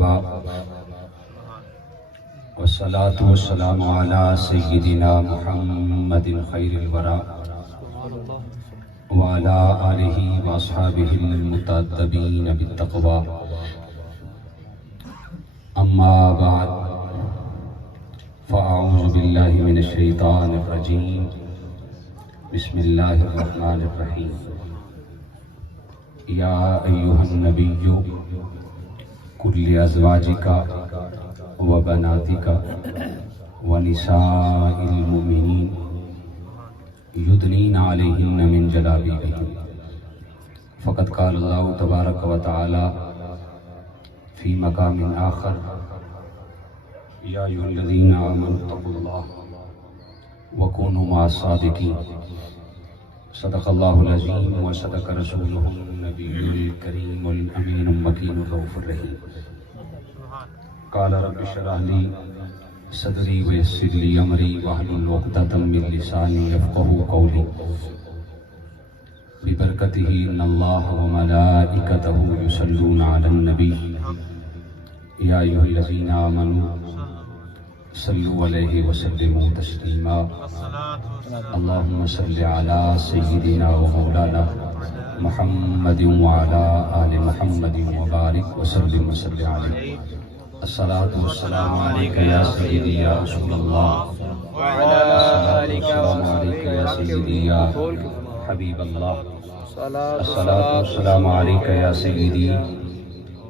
وبا والصلاة والسلام على سيدنا محمد خير الورى وعلى آله وأصحابه المتأدبين بالتقوى أما بعد فأعوذ بالله من الشيطان الرجيم بسم الله الرحمن الرحيم يا أيها النبي قل لأزواجك وبناتك ونساء المؤمنين يدنين عليهن من جلابيبهن فقد قال الله تبارك وتعالى في مقام آخر يا أيها الذين آمنوا اتقوا الله وكونوا مع الصادقين صدق الله العظيم وصدق رسوله النبي الكريم الأمين المكين الرؤوف الرحيم قال رب اشرح لي صدري ويسر لي أمري واحلل عقدة من لساني يفقهوا قولي ببركته إن الله وملائكته يصلون على النبي يا أيها الذين آمنوا صلوا عليه وسلموا تسليما اللهم صل على سيدنا ومولانا محمد وعلى آل محمد وبارك وسلم وصل عليه الصلاة والسلام عليك يا سيدي يا رسول الله وعلى آلك السلام عليك يا سيدي يا حبيب الله الصلاة والسلام عليك يا سيدي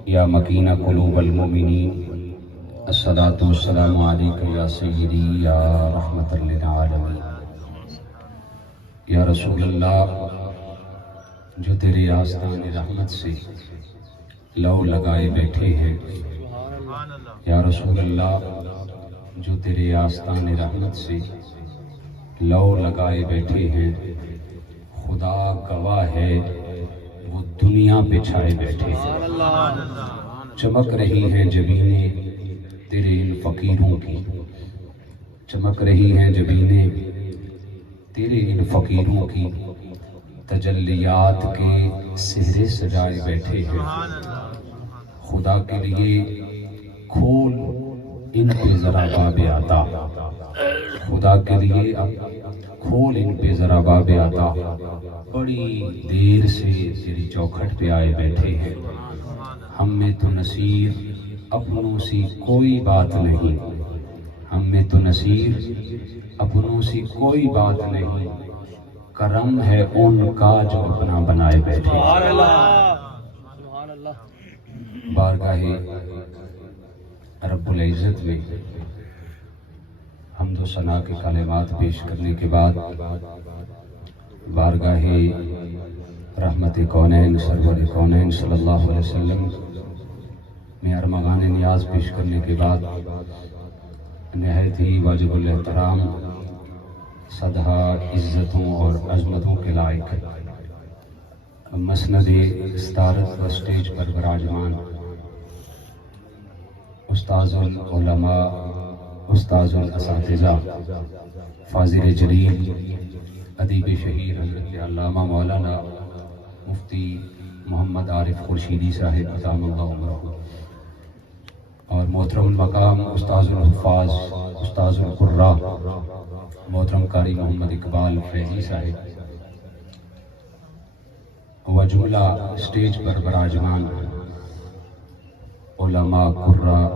يا مكين قلوب المؤمنين الصلاة والسلام عليك يا سيدي يا رحمة للعالمين یا رسول اللہ جو تیری آستان رحمت سے لو لگائے بیٹھے ہیں یا رسول اللہ جو تیرے آستان رحمت سے لو لگائے بیٹھے ہیں خدا گواہ ہے وہ دنیا پہ چھائے بیٹھے ہیں چمک رہی ہیں جبینیں تیرے ان فقیروں کی چمک رہی ہیں جبینیں تیرے ان فقیروں کی تجلیات کے سہرے سجائے بیٹھے ہیں خدا کے لیے کھول ان پہ ذرا باب عطا خدا کے لیے اب کھول ان پہ ذرا باب عطا بڑی دیر سے تیری چوکھٹ پہ آئے بیٹھے ہیں ہم میں تو نصیر اپنوں سی کوئی بات نہیں ہم میں تو نصیر اپنوں سی کوئی بات نہیں کرم ہے ان کا جو اپنا بنائے بیٹھے بارگاہ رب العزت میں حمد و ثنا کے کلمات پیش کرنے کے بعد بارگاہ رحمت کونین سرور کونین صلی اللہ علیہ وسلم میں ارمغان نیاز پیش کرنے کے بعد نہایت ہی واجب الاحترام صدہ عزتوں اور عظمتوں کے لائق مسند استارت و اسٹیج پر براجمان استاذ العلماء استاذ الاساتذہ فاضل جلیل ادیب شہیر حضرت علامہ مولانا مفتی محمد عارف خورشیدی صاحب ادام اللہ عمرہ اور محترم المقام استاذ الحفاظ استاذ القراء محترم قاری محمد اقبال فیضی صاحب و جملہ اسٹیج پر براجمان علماء قراء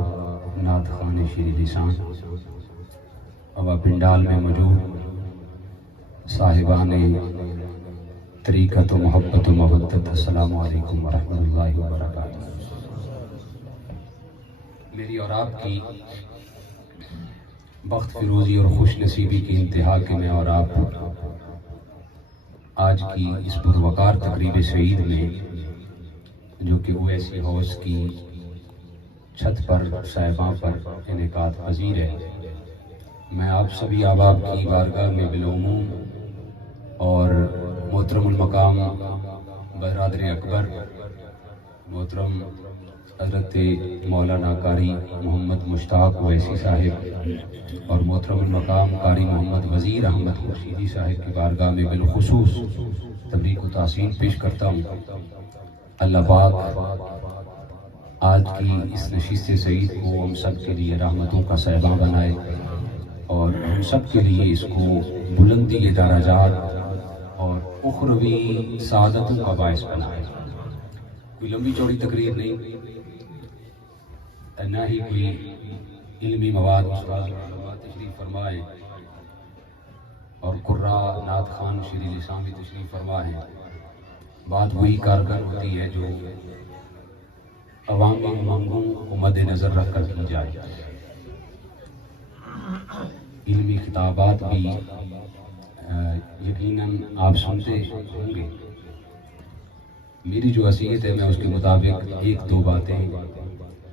نعت خوان شیر لسان و پنڈال میں موجود صاحبان طریقت و محبت و مودت السلام علیکم ورحمۃ اللہ وبرکاتہ میری اور آپ کی بخت فروزی اور خوش نصیبی کی انتہا کے میں اور آپ آج کی اس پروقار تقریب سعید میں جو کہ اویسی ہاؤس کی چھت پر صاحباں پر انعقاد پذیر ہے میں آپ سبھی احباب کی بارگاہ میں بالعموم اور محترم المقام برادر اکبر محترم حضرت مولانا قاری محمد مشتاق اویسی صاحب اور محترم المقام قاری محمد وزیر احمد خورشیدی صاحب کی بارگاہ میں بالخصوص تبریک و تحسین پیش کرتا ہوں۔ اللہ پاک آج کی اس نشست سعید کو ہم سب کے لیے رحمتوں کا صحبہ بنائے اور ہم سب کے لیے اس کو بلندی درجات اور اخروی سعادتوں کا باعث بنائے۔ کوئی لمبی چوڑی تقریر نہیں، نہ ہی کوئی علمی مواد تشریف فرمائے، اور قرا نعت خوان شیریں لسان بھی تشریف فرما ہے۔ بات وہی کارگر ہوتی ہے جو عوامی امنگوں کو مد نظر رکھ کر کی جائے۔ علمی خطابات بھی یقیناً آپ سنتے ہوں گے۔ میری جو حیثیت ہے میں اس کے مطابق ایک دو باتیں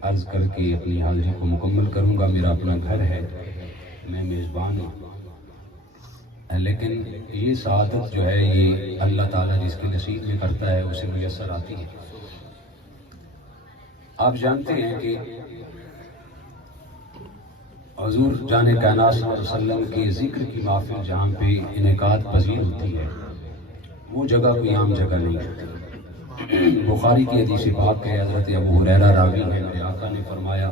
عرض کر کے اپنی حاضری کو مکمل کروں گا۔ میرا اپنا گھر ہے، میں میزبان ہوں، لیکن یہ سعادت جو ہے یہ اللہ تعالیٰ جس کے نصیب میں کرتا ہے اسے میسر آتی ہے۔ آپ جانتے ہیں کہ حضور جان کائنات صلی اللہ علیہ وسلم کے ذکر کی محفل جہاں پہ انعقاد پذیر ہوتی ہے وہ جگہ کوئی عام جگہ نہیں ہے۔ بخاری کی حدیث پاک ہے، حضرت ابو ہریرہ راوی ہے، میرے آقا نے فرمایا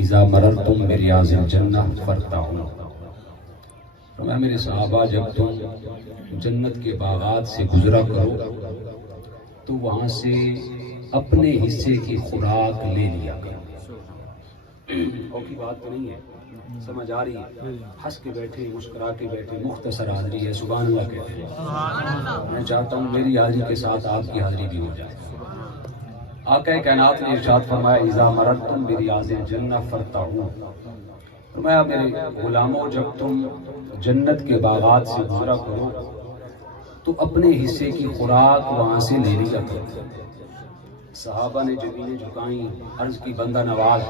اذا مررتم بریاض الجنہ فارتعوا، فرمایا میرے صحابہ جب تم جنت کے باغات سے گزرا کرو تو وہاں سے اپنے حصے کی خوراک لے لیا کرو۔ اور کی بات تو نہیں ہے، سمجھ آ رہی ہے؟ ہنس کے بیٹھے، مسکرا کے بیٹھے، مختصر حاضری ہے، سبحان اللہ کہتے ہیں۔ میں چاہتا ہوں میری حاضری کے ساتھ آپ کی حاضری بھی ہو جائے۔ آقا کائنات نے ارشاد فرمایا اذا مررتم بریاض الجنہ فارتعوا، فرمایا میرے غلاموں جب تم جنت کے باغات سے گزرا کرو تو اپنے حصے کی خوراک وہاں سے لے لیا کرو۔ صحابہ نے جبینیں جھکائیں، عرض کی بندہ نواز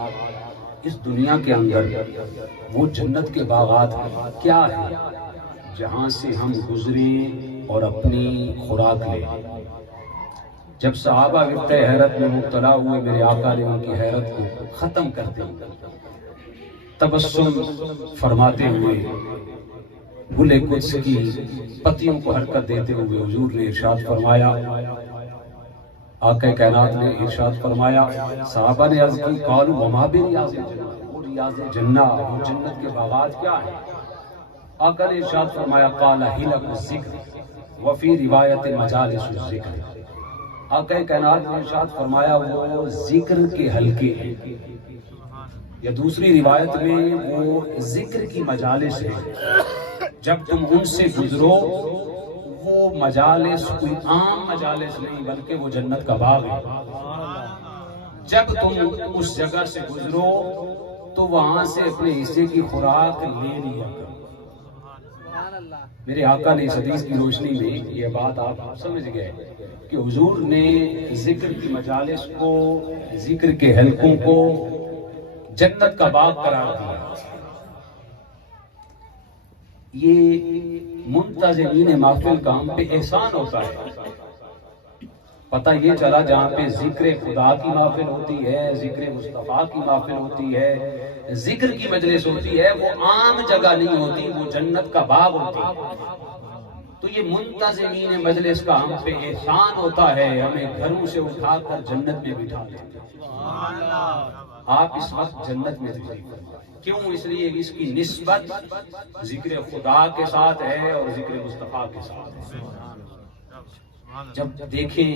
اس دنیا کے اندر وہ جنت کے باغات کیا ہے جہاں سے ہم گزریں اور اپنی خوراک لیں؟ جب صحابہ وقت حیرت میں مبتلا ہوئے میرے آقا نے ان کی حیرت کو ختم کرتے ہوئے تبسم فرماتے ہوئے گل قدس کی پتیوں کو حرکت دیتے ہوئے حضور نے ارشاد فرمایا، آقا کائنات نے ارشاد فرمایا، صحابہ نے عرض کی قالوا وما بریاض الجنہ، وہ ریاض جنہ وہ جنت کے باغات کیا ہیں؟ آقا نے ارشاد فرمایا قال حلق الذکر وفی روایت مجالس الذکر، آقا کائنات نے ارشاد فرمایا وہ ذکر کے حلقے ہیں، یا دوسری روایت میں وہ ذکر کی مجالس ہے۔ جب تم ان سے گزرو وہ مجالس کوئی عام مجالس نہیں بلکہ وہ جنت کا باغ ہے۔ جب تم اس جگہ سے گزرو تو وہاں سے اپنے حصے کی خوراک لے لیا کرو۔ میرے آقا نے اس حدیث کی روشنی میں یہ بات آپ سمجھ گئے کہ حضور نے ذکر کی مجالس کو، ذکر کے حلقوں کو جنت کا باغ قرار دیا۔ یہ منتظمین محفل کا ہم پہ احسان ہوتا ہے۔ پتہ یہ چلا جہاں پہ ذکر خدا کی محفل ہوتی ہے، ذکر مصطفیٰ کی محفل ہوتی ہے، ذکر کی مجلس ہوتی ہے، وہ عام جگہ نہیں ہوتی، وہ جنت کا باغ ہوتی ہے۔ تو یہ منتظمین مجلس کا ہم پہ احسان ہوتا ہے، ہمیں گھروں سے اٹھا کر جنت میں بٹھا دیتے ہیں۔ آپ اس وقت جنت میں تشریف فرما، کیوں؟ اس لیے اس کی نسبت ذکر خدا کے ساتھ ہے اور ذکر مصطفیٰ کے ساتھ ہے۔ جب دیکھیں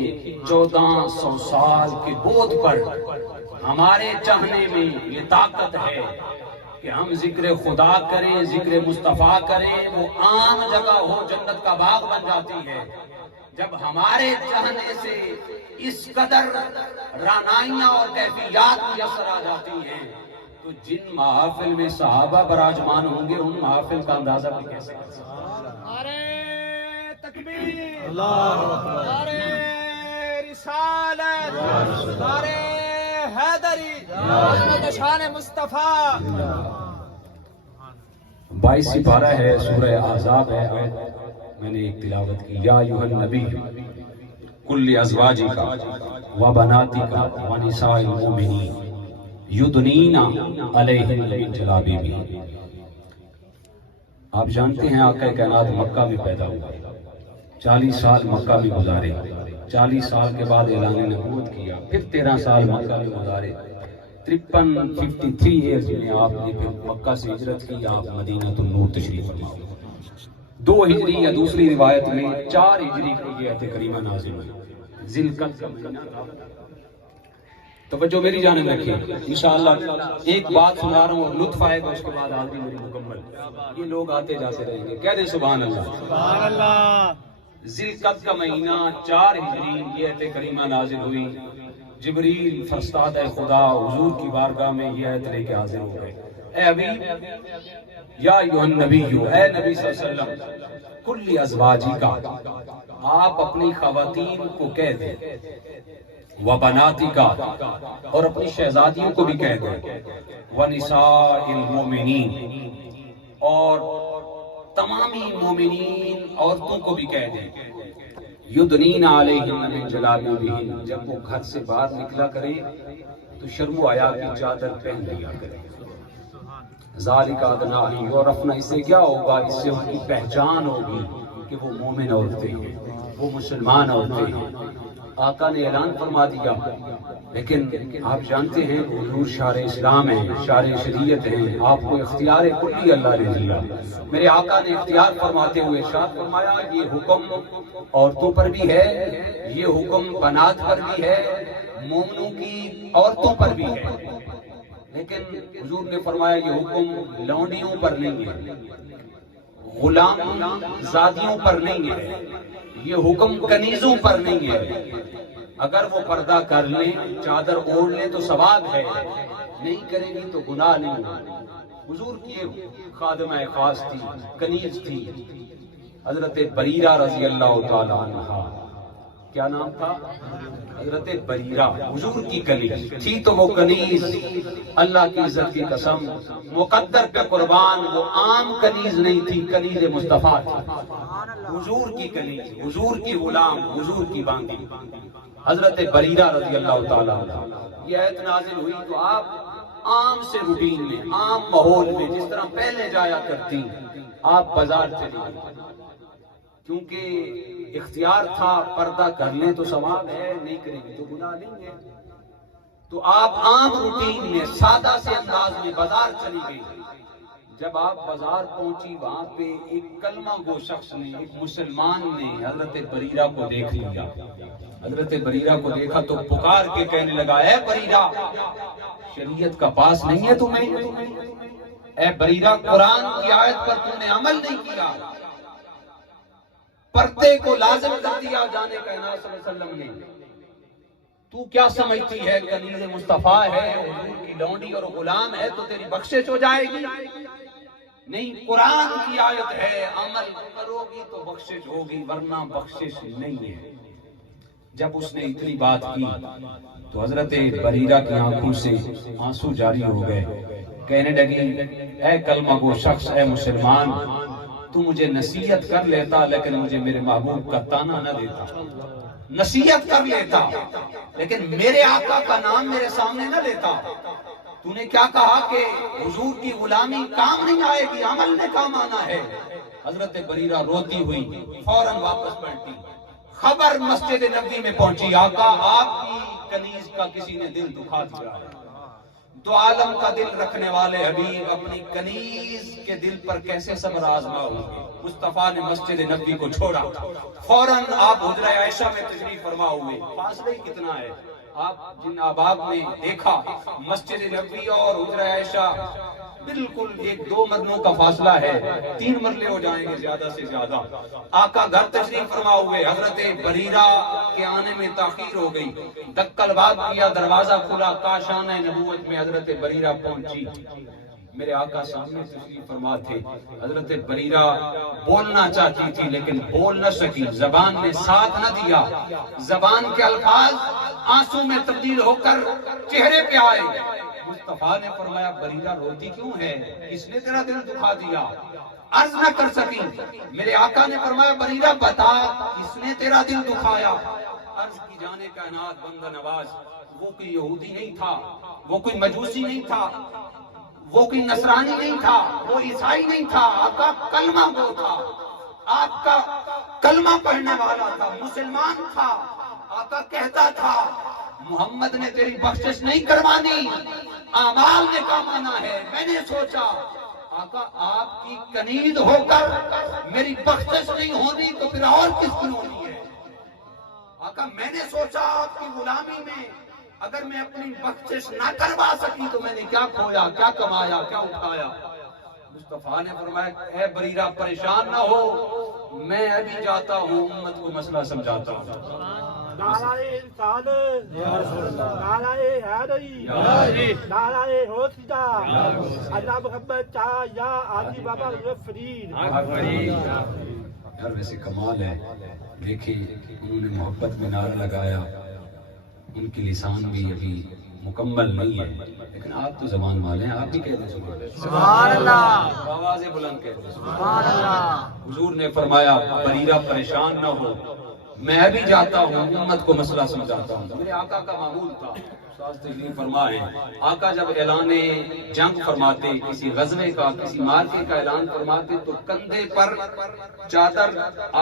1400 سال کے بوجھ پر ہمارے چاہنے میں یہ طاقت ہے کہ ہم ذکر خدا کریں، ذکر مصطفیٰ کریں، وہ عام جگہ ہو جنت کا باغ بن جاتی ہے۔ جب ہمارے چاہنے سے اس قدر رعنائیاں اور کیفیات میسر آ جاتی ہیں تو جن محافل میں صحابہ براجمان ہوں گے ان محافل کا اندازہ بھی کیسے کر سکتے ہیں؟ نعرہ تکبیر، نعرہ رسالت، نعرہ حیدری، عظمت شان مصطفیٰ۔ 22 سپارہ ہے، سورہ احزاب ہے، میں نے ایک تلاوت کی، یا ایھا النبی کل ازواجک و بناتک و نساء المؤمنین یدنین علیہن من جلابیبہن۔ آپ جانتے ہیں آقا کائنات مکہ میں پیدا ہوا، 40 سال مکہ میں گزارے، 40 سال کے بعد اعلان نبوت کیا، پھر 13 سال مکہ میں گزارے، 53 ایئرز میں آپ نے پھر مکہ سے ہجرت کی، آپ مدینہ النور تشریف فرما ہوئے۔ 2 ہجری یا دوسری روایت میں 4 ہجری کو یہ آیت کریمہ نازل ہوئی، ذی القعدہ کا مہینہ تھا۔ توجہ میری جانب رکھیے، انشاءاللہ ایک بات سنا رہا ہوں اور لطف آئے گا، اس کے بعد آدمی میری مکمل، یہ لوگ آتے جاتے رہیں گے، کہہ دیں سبحان اللہ۔ سبحان اللہ۔ ذی القعدہ کا مہینہ 4 ہجری یہ آیت کریمہ نازل ہوئی، جبریل فرستاد ہے خدا حضور کی بارگاہ میں یہ آیت لے کے حاضر ہو گئے، اے حبیب یا ایھا النبی، اے نبی صلی اللہ علیہ وسلم، کل ازواجی کا، آپ اپنی خواتین کو کہہ دیں، وبناتی کا، اور اپنی شہزادیوں کو بھی کہہ دیں، ونساء المؤمنین، اور تمامی مومنین عورتوں کو بھی کہہ دیں، یدنین علیہن من جلابیبہن، جب وہ گھر سے باہر نکلا کرے تو شرم و حیا کی چادر پہن لیا کرے، ذالک ادنیٰ ان یعرفن، اس سے کیا ہوگا، اس سے ان کی پہچان ہوگی کہ وہ مومن عورتیں ہیں، وہ مسلمان عورتیں ہیں۔ آقا نے اعلان فرما دیا، لیکن آپ جانتے ہیں حضور شار اسلام ہیں، شار شریعت ہیں، آپ کو اختیار کلی اللہ نے دیا۔ میرے آقا نے اختیار فرماتے ہوئے ارشاد فرمایا، یہ حکم عورتوں پر بھی ہے، یہ حکم بنات پر بھی ہے، مومنوں کی عورتوں پر بھی ہے، لیکن حضور نے فرمایا یہ حکم لونڈیوں پر نہیں ہے، غلام زادیوں پر نہیں ہے، یہ حکم کنیزوں پر نہیں ہے۔ اگر وہ پردہ کر لیں، چادر اوڑھ لیں تو ثواب ہے، نہیں کریں گی تو گناہ نہیں ہوگا۔ حضور کی ایک خادمہ خاص تھی، کنیز تھی، حضرت بریرہ رضی اللہ تعالی عنہا، کیا نام تھا؟ حضرت بریرہ، حضور کی کنیز تھی۔ تو وہ کنیز اللہ کی عزت کی قسم، مقدر پہ قربان، وہ عام کنیز نہیں تھی، کنیز مصطفیٰ تھی، حضور کی کنیز، حضور کی غلام، حضور کی باندی، حضرت بریرہ رضی اللہ تعالیٰ عنہ۔ یہ آیت نازل ہوئی تو آپ عام سے روٹین میں، عام ماحول میں، جس طرح پہلے جایا کرتی، آپ بازار چلی گئی، کیونکہ اختیار تھا، پردہ کر لیں تو ثواب ہے، نہیں کریں گے تو گناہ نہیں ہے۔ تو آپ عام روٹین میں، سادہ سے انداز میں بازار چلی گئی۔ جب آپ بازار پہنچی، وہاں پہ ایک کلمہ گو شخص نے، ایک مسلمان نے حضرت بریرہ کو دیکھ لیا۔ حضرت بریرہ کو دیکھا تو پکار کے کہنے لگا، اے بریرہ، شریعت کا پاس نہیں ہے تمہیں؟ اے بریرہ، قرآن کی آیت پر تم نے عمل نہیں کیا، پردے کو لازم کر دیا جانے کا نبی صلی اللہ علیہ وسلم نے، تو کیا سمجھتی ہے کنیز مصطفیٰ ہے، حضور کی لونڈی اور غلام ہے تو تیری بخشش ہو جائے گی؟ نہیں، قرآن کی آیت ہے، عمل کرو گی تو بخشش ہوگی، ورنہ بخشش نہیں ہے۔ جب اس نے اتنی بات کی تو حضرت بریرہ کی آنکھوں سے آنسو جاری ہو گئے، کہنے لگی، اے کلمہ گو شخص، اے مسلمان، تو مجھے نصیحت کر لیتا لیکن مجھے میرے محبوب کا تانا نہ دیتا، نصیحت کر لیتا لیکن میرے آقا کا نام میرے سامنے نہ لیتا۔ تو نے کیا کہا کہ حضور کی غلامی کام نہیں آئے گی، عمل نے کام آنا ہے۔ حضرت بریرہ روتی ہوئی فوراً واپس پلٹی، خبر مسجد نبوی میں پہنچی، آقا آپ کی کنیز کا کسی نے دل دکھا دیا ہے۔ دو عالم کا دل رکھنے والے حبیب اپنی کنیز کے دل پر کیسے صبر آزما ہوگے؟ مصطفیٰ نے مسجد نبوی کو چھوڑا، فوراً آپ حجرہ عائشہ میں تشریف فرما ہوئے۔ فاصلہ ہی کتنا ہے، آپ جن احباب نے دیکھا مسجد نبوی اور حجرہ عائشہ بالکل 1-2 مرلوں کا فاصلہ ہے، 3 مرلے ہو جائیں گے زیادہ سے زیادہ۔ آقا گھر تشریف فرما ہوئے، حضرت بریرہ کے آنے میں تاخیر ہو گئی، دکل بات کیا، دروازہ کھلا، کاشانہ نبوت میں حضرت بریرہ پہنچی۔ میرے آقا سامنے تشریف فرما تھے، حضرت بریرہ بولنا چاہتی تھی لیکن بول نہ سکی، زبان نے ساتھ نہ دیا، زبان کے الفاظ آنسو میں تبدیل ہو کر چہرے پہ آئے۔ مصطفیٰ نے فرمایا، بریرہ روتی کیوں ہے، کس نے تیرا دل دکھا دیا؟ عرض نہ کر سکی۔ میرے آقا نے فرمایا، بریرہ بتا، کس نے تیرا دل دکھایا؟ عرض کی جانے کائنات بندہ نواز، وہ کوئی یہودی نہیں تھا، وہ کوئی مجوسی نہیں تھا، وہ کوئی نصرانی نہیں تھا، وہ عیسائی نہیں تھا، آقا کلمہ گو تھا، آپ کا کلمہ پڑھنے والا تھا، مسلمان تھا، آقا کہتا تھا محمد نے تیری بخشش نہیں کروانی، اعمال نے کمانا ہے۔ میں نے سوچا آقا آپ کی کنید ہو کر میری بخشش نہیں ہونی تو پھر اور کس کی ہونی ہے؟ آقا میں نے سوچا آپ کی غلامی میں اگر میں اپنی بخشش نہ کروا سکی تو میں نے کیا کھویا، کیا کمایا، کیا اٹھایا؟ مصطفیٰ نے فرمایا اے بریرہ پریشان نہ ہو، میں ابھی جاتا ہوں امت کو مسئلہ سمجھاتا ہوں۔ نعرہ انسان، نعرہ حیدری، نعرہ حوصلہ، اللہ محمد چاہ یا آجی بابا فرید۔ یار ویسے کمال ہے، دیکھیں انہوں نے محبت میں نعرہ لگایا، ان کی لسان بھی ابھی مکمل نہیں ہے، لیکن آپ تو زبان والے ہیں، آپ بھی کہہ دیں سبحان اللہ، آوازیں بلند کہہ دیں۔ سبحان اللہ۔ حضور نے فرمایا بریرہ پریشان نہ ہو، میں ابھی جاتا ہوں امت کو مسئلہ سمجھاتا ہوں۔ میرے آقا کا معمول تھا، استاد تشریف فرما ہے، آقا جب اعلان جنگ فرماتے، کسی غزوے کا، کسی مارکے کا اعلان فرماتے تو کندھے پر چادر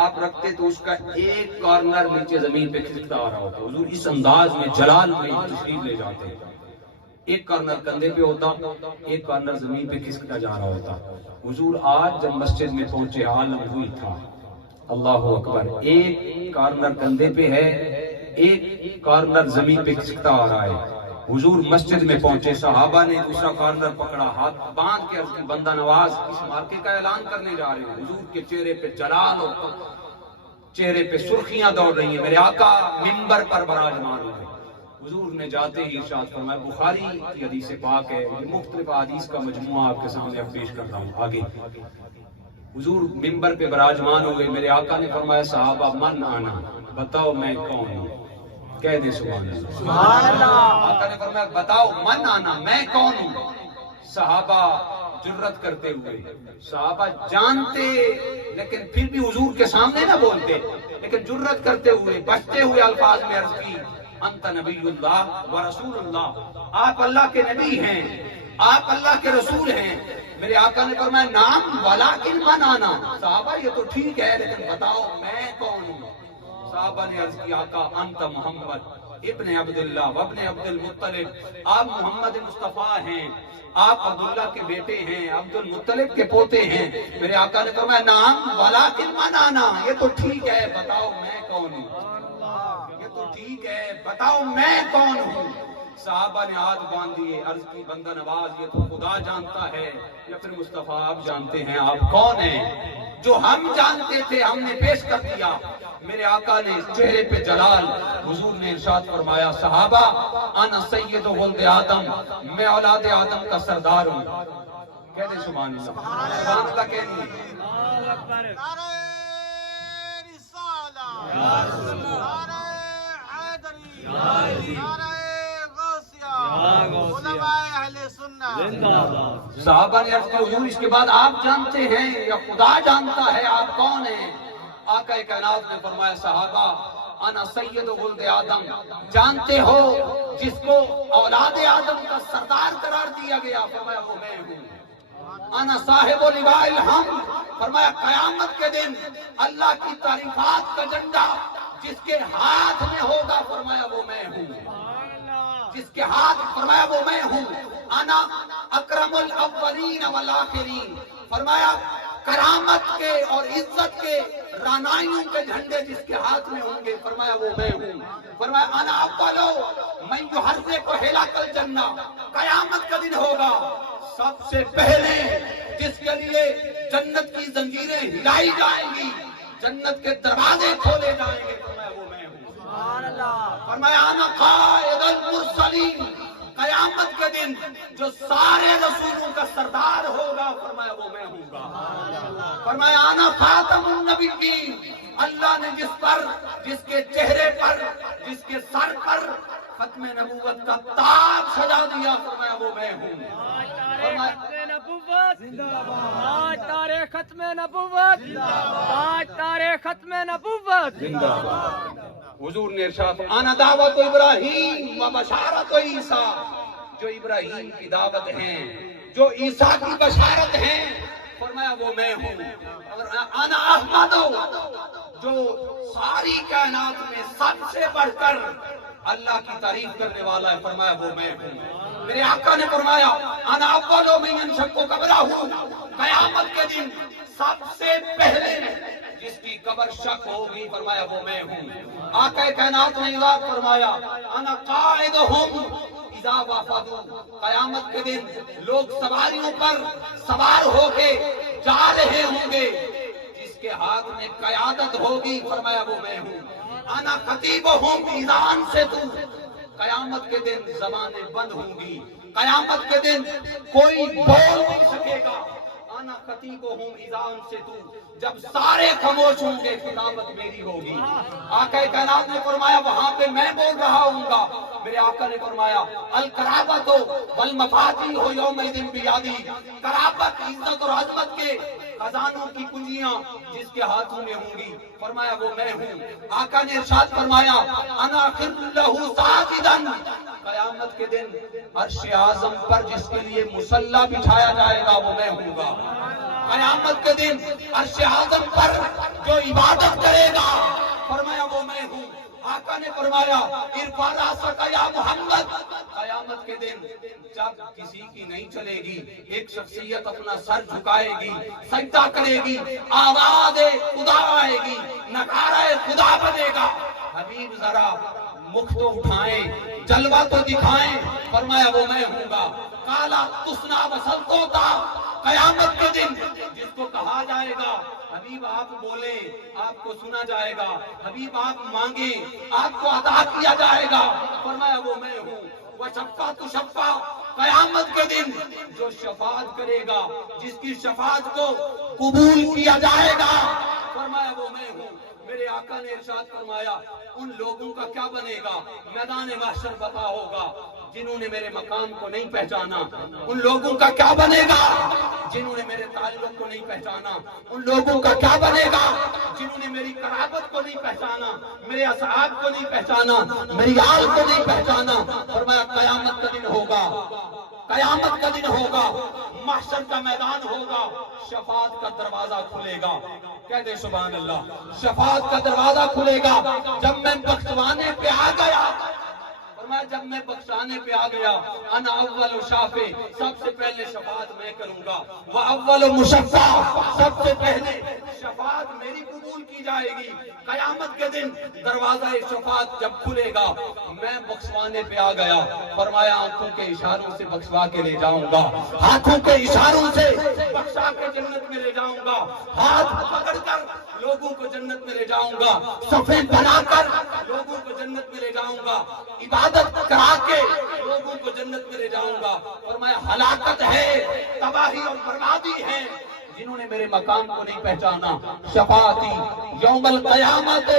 آپ رکھتے تو اس کا ایک کارنر نیچے زمین پہ کھسکتا آ رہا ہوتا۔ حضور اس انداز میں جلال میں تشریف لے جاتے، ایک کارنر کندھے پہ ہوتا، ایک کارنر زمین پہ کھسکتا جا رہا ہوتا۔ حضور آج جب مسجد میں پہنچے عالم ہوئی تھا، اللہ اکبر، ایک کارنر کندھے پہ ہے، ایک کارنر زمین پہ کھسکتا آ رہا ہے۔ حضور مسجد میں پہنچے، صحابہ نے دوسرا کارنر پکڑا، ہاتھ باندھ کے عرض کی بندہ نواز اس مارکے کا اعلان کرنے جا رہے ہیں۔ حضور کے چہرے پہ جلال اور چہرے پہ سرخیاں دوڑ رہی ہیں، میرے آقا منبر پر براجمان ہوئے۔ حضور نے جاتے ہی ارشاد فرمایا، بخاری کی حدیث پاک ہے، یہ مختلف حدیث کا مجموعہ آپ کے سامنے اب پیش کر رہا ہوں آگے۔ حضور منبر پہ براجمان ہوئے، میرے آقا نے فرمایا صحابہ من آنا، بتاؤ میں کون ہوں؟ کہہ دے سبحان اللہ، سبحان اللہ۔ آقا نے فرمایا بتاؤ من آنا، میں کون ہوں؟ صحابہ جرت کرتے ہوئے، صحابہ جانتے لیکن پھر بھی حضور کے سامنے نہ بولتے، لیکن جرت کرتے ہوئے بچتے ہوئے الفاظ میں عرض کی، انت نبی اللہ و رسول اللہ، آپ اللہ کے نبی ہیں، آپ اللہ کے رسول ہیں۔ میرے آقا نے فرمایا نام ولیکن من آنا، صحابہ یہ تو ٹھیک ہے لیکن بتاؤ میں کون ہوں؟ صحابہ نے عرض کی آقا انت محمد ابن عبداللہ وابن عبد المطلب، آپ محمد مصطفیٰ ہیں، آپ عبداللہ کے بیٹے ہیں، عبد المطلب کے پوتے ہیں۔ میرے آقا نے فرمایا نام ولیکن من آنا، یہ تو ٹھیک ہے بتاؤ میں کون ہوں؟ یہ تو ٹھیک ہے بتاؤ میں کون ہوں؟ صحابہ نے ہاتھ باندھ دیے، عرض کی بندہ نواز یہ تو خدا جانتا ہے یا پھر مصطفیٰ آپ جانتے ہیں آپ کون ہیں؟ جو ہم جانتے تھے ہم نے پیش کر دیا۔ میرے آقا نے چہرے پہ جلال، حضور نے ارشاد فرمایا صحابہ انا سید ولد آدم، میں اولاد آدم کا سردار ہوں۔ کہہ دے سبحان اللہ، سبحان اللہ کہنی۔ نعرہ رسالہ، نعرہ حیدری، نعرہ غوثیہ، علماء اہل سنت۔ صحابہ نے عرض کیا حضور اس کے بعد آپ جانتے ہیں یا خدا جانتا ہے آپ کون ہیں؟ آقا کائنات نے فرمایا صحابہ انا سید ولد آدم، جانتے ہو جس کو اولاد آدم کا سردار قرار دیا گیا؟ فرمایا وہ میں ہوں۔ انا صاحب لواء الحمد، فرمایا قیامت کے دن اللہ کی تعریفات کا جھنڈا جس کے ہاتھ میں ہوگا، فرمایا وہ میں ہوں، جس کے ہاتھ، فرمایا وہ میں ہوں۔ انا اکرم الاولین والآخرین، فرمایا کرامت کے اور عزت کے رانائیوں کے جھنڈے جس کے ہاتھ میں ہوں گے، فرمایا وہ میں ہوں۔ فرمایا انا اولو من یحرک حلق الجنہ، قیامت کا دن ہوگا سب سے پہلے جس کے لیے جنت کی زنجیریں ہلائی جائیں گی، جنت کے دروازے کھولے جائیں گے، فرمایا وہ میں ہوں۔ سبحان اللہ۔ فرمایا انا قائد المرسلین، قیامت کے دن جو سارے رسولوں کا سردار ہوگا، فرمایا وہ میں ہوں گا۔ فرمایا انا خاتم النبیین، اللہ نے جس کے چہرے پر، جس کے سر پر ختم نبوت کا تاج سجا دیا، فرمایا وہ میں ہوں۔ آج تاریخ ختم نبوت، آج تاریخ ختم نبوت زندہ باد۔ حضور نے ارشاد انا دعوت ابراہیم و بشارت عیسیٰ، جو ابراہیم کی دعوت ہیں، جو عیسیٰ کی بشارت ہیں، فرمایا وہ میں ہوں. انا احمد، جو ساری کائنات میں سب سے بڑھ کر اللہ کی تعریف کرنے والا ہے، فرمایا وہ میں ہوں. میرے آقا نے فرمایا انا اول من ينشق قبره، قیامت کے دن سب سے پہلے جس کی قبر شک ہوگی، فرمایا وہ میں ہوں. آقا کائنات نے ارشاد فرمایا انا قائدہم اذا وافدوا، قیامت کے دن لوگ سواریوں پر سوار ہو کے جا رہے ہوں گے، جس کے ہاتھ میں قیادت ہوگی، فرمایا وہ میں ہوں. انا خطیبہم اذا انصتوا، قیامت کے دن زبانیں بند ہوں گی، قیامت کے دن کوئی بول نہیں سکے گا. انا خطیبہم اذا انصتوا، جب سارے خاموش ہوں گے خطابت میری ہوگی. آقا کائنات نے فرمایا وہاں پہ میں بول رہا ہوں گا. میرے آقا نے فرمایا القرابۃ والمفاتیح یومئذ بیدی، قرابت عزت اور عظمت کے خزانوں کی کنجیاں جس کے ہاتھوں میں ہوں گی، فرمایا وہ میں ہوں. آقا نے ارشاد فرمایا انا خر لہ ساجدا، قیامت کے دن عرش اعظم پر جس کے لیے مصلی بچھایا جائے گا وہ میں ہوں گا. قیامت کے دن عرش اعظم پر جو عبادت کرے گا، فرمایا وہ میں ہوں. آقا نے فرمایا ارفع راسک یا محمد، قیامت کے دن جب کسی کی نہیں چلے گی، ایک شخصیت اپنا سر جھکائے گی، سجدہ کرے گی، آواز خدا آئے گی، نعرہ خدا بنے گا. حبیب ذرا مکھ تو اٹھائیں، جلوہ تو دکھائیں، فرمایا وہ میں ہوں گا. کالا تسنا وسلطوں تا، قیامت کے دن جس کو کہا جائے گا حبیب آپ بولیں آپ کو سنا جائے گا، حبیب آپ مانگیں آپ کو عطا کیا جائے گا، فرمایا وہ میں ہوں. وشفع تشفع، قیامت کے دن جو شفاعت کرے گا، جس کی شفاعت کو قبول کیا جائے گا، فرمایا وہ میں ہوں. میرے آقا نے ارشاد فرمایا ان لوگوں کا کیا بنے گا، میدان محشر پتا ہوگا جنہوں نے میرے مقام کو نہیں پہچانا. ان لوگوں کا کیا بنے گا جنہوں نے میرے تعلق کو نہیں پہچانا. ان لوگوں کا کیا بنے گا جنہوں نے میری قرابت کو نہیں پہچانا، میرے اصحاب کو نہیں پہچانا، میری آل کو نہیں پہچانا. فرمایا قیامت کا دن ہوگا، قیامت کا دن ہوگا، محشر کا میدان ہوگا، شفاعت کا دروازہ کھلے گا. کہہ دے سبحان اللہ. شفاعت کا دروازہ کھلے گا. جب میں بخشوانے پہ آ گیا، فرمایا جب میں بخشانے پہ آ گیا، انا اول شافع، سب سے پہلے شفاعت میں کروں گا. واول مشفع، سب سے پہلے شفاعت میری قبول کی جائے گی. قیامت کے دن دروازہ شفاعت جب کھلے گا، میں بخشوانے پہ آ گیا، فرمایا آنکھوں کے اشاروں سے بخشوا کے لے جاؤں گا، ہاتھوں کے اشاروں سے بخشا کے جنت میں لے جاؤں گا، ہاتھ پکڑ کر لوگوں کو جنت میں لے جاؤں گا، صفیں بنا کر لوگوں کو جنت میں لے جاؤں گا، عبادت کرا کے لوگوں کو جنت میں لے جاؤں گا. فرمایا ہلاکت ہے، تباہی اور بربادی ہے جنہوں نے میرے مقام کو نہیں پہچانا. شفاعتی یوم القیامت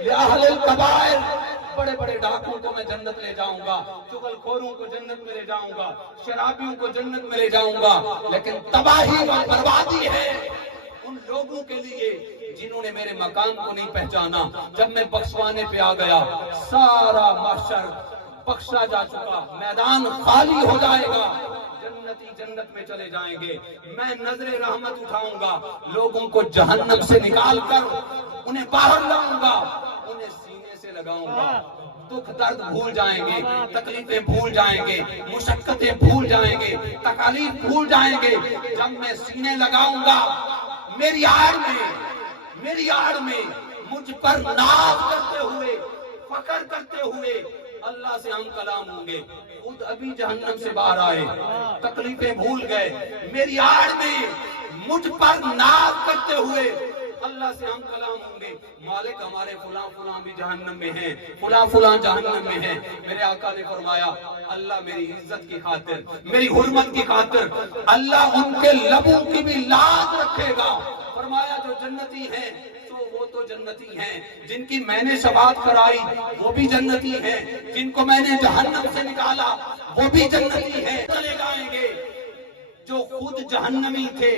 لأہل الکبائر، بڑے بڑے ڈاکوں کو میں جنت لے جاؤں گا، چغل خوروں کو جنت میں لے جاؤں گا، شرابیوں کو جنت میں لے جاؤں گا. لیکن تباہی اور بربادی ہے ان لوگوں کے لیے جنہوں نے میرے مقام کو نہیں پہچانا. جب میں بخشوانے پہ آ گیا، سارا محشر بخشا جا چکا، میدان خالی ہو جائے گا، جنتی جنت میں چلے جائیں گے. میں نظر رحمت اٹھاؤں گا، لوگوں کو جہنم سے نکال کر انہیں باہر لاؤں گا، انہیں سینے سے لگاؤں گا. دکھ درد بھول جائیں گے، تکلیفیں بھول جائیں گے، مشقتیں بھول جائیں گے، تکالیف بھول جائیں گے. جب میں سینے لگاؤں گا، میری آڑ میں مجھ پر ناز کرتے ہوئے، فخر کرتے ہوئے اللہ سے ہم کلام ہوں گے. خود ابھی جہنم سے باہر آئے، تکلیفیں بھول گئے، میری آڑ میں مجھ پر ناز کرتے ہوئے اللہ سے ہم کلام ہوں گے. مالک ہمارے فلاں فلاں بھی جہنم میں ہیں، فلاں فلاں جہنم میں ہیں. میرے آقا نے فرمایا اللہ میری عزت کی خاطر، میری حرمت کی خاطر اللہ ان کے لبوں کی بھی لاز رکھے گا. فرمایا جو جنتی ہیں وہ تو جنتی ہیں، جن کی میں نے شفاعت کرائی وہ بھی جنتی ہیں، جن کو میں نے جہنم سے نکالا وہ بھی جنتی ہیں. چلے جائیں گے جو خود جہنمی تھے،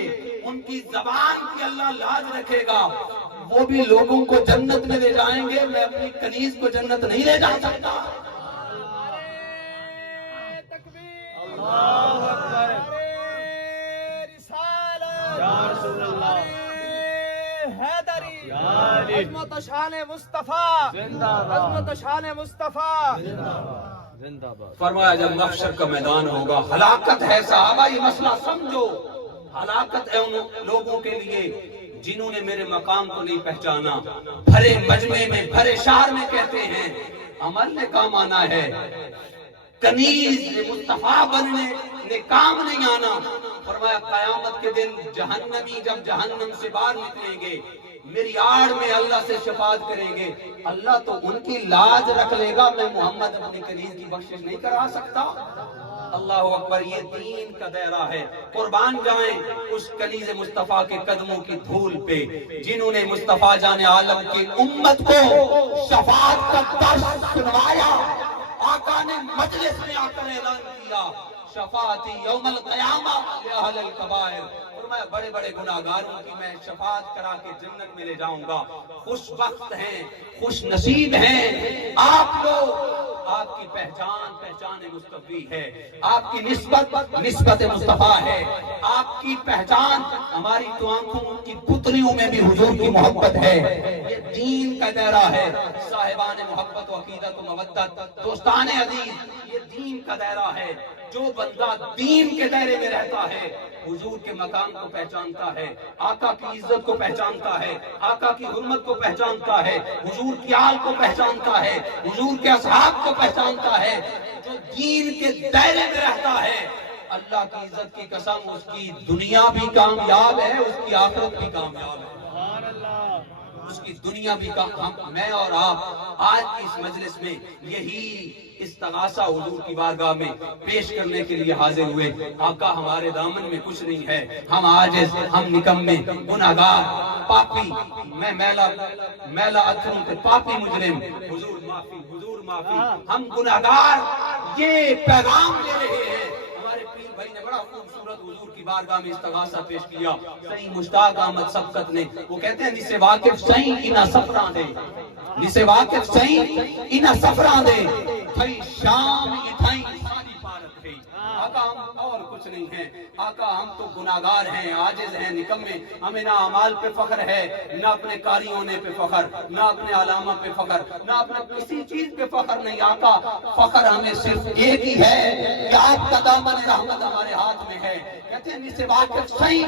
ان کی زبان کی اللہ لاج رکھے گا، وہ بھی لوگوں کو جنت میں لے جائیں گے. میں اپنی کنیز کو جنت نہیں لے جا سکتا. اللہ اکبر، رسالت عظمت و شان مصطفیٰ، زندہ باد، عظمت و شان مصطفیٰ. زندہ باد. فرمایا جب محشر کا میدان ہوگا، ہلاکت ہے صحابہ، یہ مسئلہ سمجھو. ہلاکت ہے ان لوگوں کے لیے جنہوں نے میرے مقام کو نہیں پہچانا. بھرے مجمع میں، بھرے شہر میں کہتے ہیں عمل نے کام آنا ہے، کنیز مصطفیٰ بننے نے کام نہیں آنا. فرمایا قیامت کے دن جہنمی جب جہنم سے باہر نکلیں گے، میری آڑ میں اللہ سے شفاعت کریں گے، اللہ تو ان کی لاج رکھ لے گا، میں محمد اپنی کنیز کی بخشش نہیں کرا سکتا. اللہ اکبر. یہ دین کا دائرہ ہے. قربان جائیں اس کنیز مصطفیٰ کے قدموں کی دھول پہ جنہوں نے مصطفیٰ جان عالم کی امت کو شفاعت کا درس سنوایا. آقا نے مجلس میں آ کر اعلان کیا شفاعتی یوم القیامہ لأہل الکبائر. فرمایا بڑے بڑے گناہگاروں کی میں شفاعت کرا کے جنت میں لے جاؤں گا. خوش بخت ہیں، خوش نصیب ہیں آپ لوگ. آپ کی پہچان مصطفی ہے، آپ کی نسبت مصطفیٰ ہے. آپ کی پہچان ہماری تو آنکھوں کی پتلیوں میں بھی حضور کی محبت ہے. یہ دین کا دائرہ ہے. صاحبان محبت و عقیدت و مودت، دوستان عزیز، یہ دین کا دائرہ ہے. جو بندہ دین کے دائرے میں رہتا ہے حضور کے مقام کو پہچانتا ہے، آقا کی عزت کو پہچانتا ہے، آقا کی حرمت کو پہچانتا ہے، حضور کی آل کو پہچانتا ہے، حضور کے اصحاب کو پہچانتا ہے. جو دین کے دائرے میں رہتا ہے اللہ کی عزت کی قسم اس کی دنیا بھی کامیاب ہے، اس کی آخرت بھی کامیاب ہے. اس کی دنیا بھی میں اور آپ آج کی اس مجلس میں یہی استغاثہ حضور کی بارگاہ میں پیش کرنے کے لیے حاضر ہوئے. آقا ہمارے دامن میں کچھ نہیں ہے، ہم عاجز، ہم نکمے، گناہگار، پاپی، میں میلا اتھروں کے پاپی مجرم. حضور معافی، حضور معافی، ہم گناہگار. یہ پیغام دے رہے ہیں. ہمارے پیر بھائی نے بڑا خوبصورت حضور کی بارگاہ میں استغاثہ پیش کیا. صحیح مشتاق احمد سبقت نے وہ کہتے ہیں جسے واقف صحیح انہا سفران دے، جسے واقف صحیح انہا سفران دے، تھئی شام اتھائی ساری پارت ہے. آقا ہم اور کچھ نہیں ہیں. آقا ہم تو گناہگار ہیں، عاجز ہیں، نکمے. ہمیں نہ اعمال پہ فخر ہے، نہ اپنے قاری ہونے پہ فخر، نہ اپنے علامہ پہ فخر، نہ اپنے کسی چیز پہ فخر نہیں. آقا فخر ہمیں صرف ایک ہی ہے کہ آپ کا دامن رحمت ہمارے ہاتھ میں ہے. کہتے ہیں جسے واقف صحیح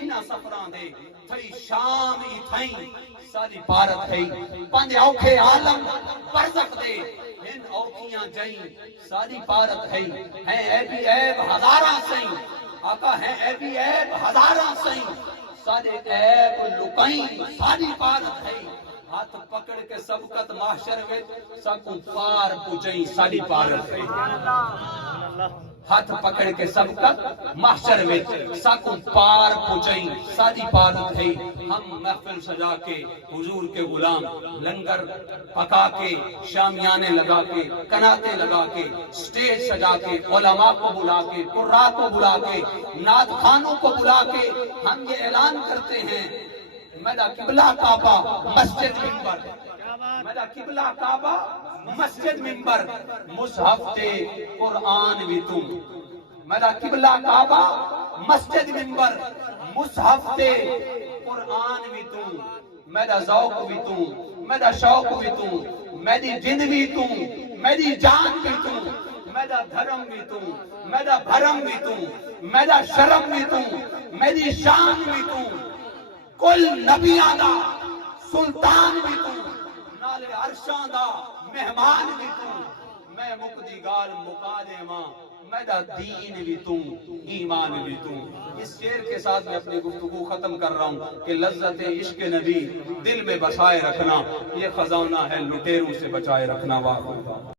انہا سفران دے، تھئی شام اتھائی ساری پارت ہے. پنج اوکھے عالم برزخ دے، ان اوکھیاں جائیں ساری پارت ہے. ہیں ایبی ایب ہزاراں سائیں. آقا ہیں ایبی ایب ہزاراں سائیں، سارے ایب لکائیں ساری پارت ہے. ہاتھ پکڑ کے سبقت محشر میں سکوں پار پوچھیں ساری پارت ہے. ہاتھ پکڑ کے سبقت محشر میں سکوں پار پوچھیں ساری پارت ہے. ہم محفل سجا کے حضور کے غلام لنگر پکا کے، شامیانے لگا کے، کناتے لگا کے، سٹیج سجا کے، علماء کو بلا کے، قراء کو بلا کے، نعت خانوں کو بلا کے ہم یہ اعلان کرتے ہیں میرا قبلہ کعبہ مسجد منبر، میرا قبلہ کعبہ مسجد منبر، مصحف تے قرآن بھی تم. میرا قبلہ کعبہ مسجد منبر، مصحف تے قرآن بھی تم. میرا ذوق بھی تم، میرا شوق بھی تم، میری جن بھی تم، میری جان بھی تم، میرا دھرم بھی تم، میرا بھرم بھی تم، میرا شرم بھی تم، میری شان بھی تم. کل نبیاں دا سلطان بھی تم، نالے عرشاں دا مہمان بھی تم. میں مقدی گال مقادے ماں، میرا دین بھی تم، ایمان بھی تم. اس شعر کے ساتھ میں اپنی گفتگو ختم کر رہا ہوں کہ لذت عشق نبی دل میں بسائے رکھنا، یہ خزانہ ہے لٹیروں سے بچائے رکھنا. واہ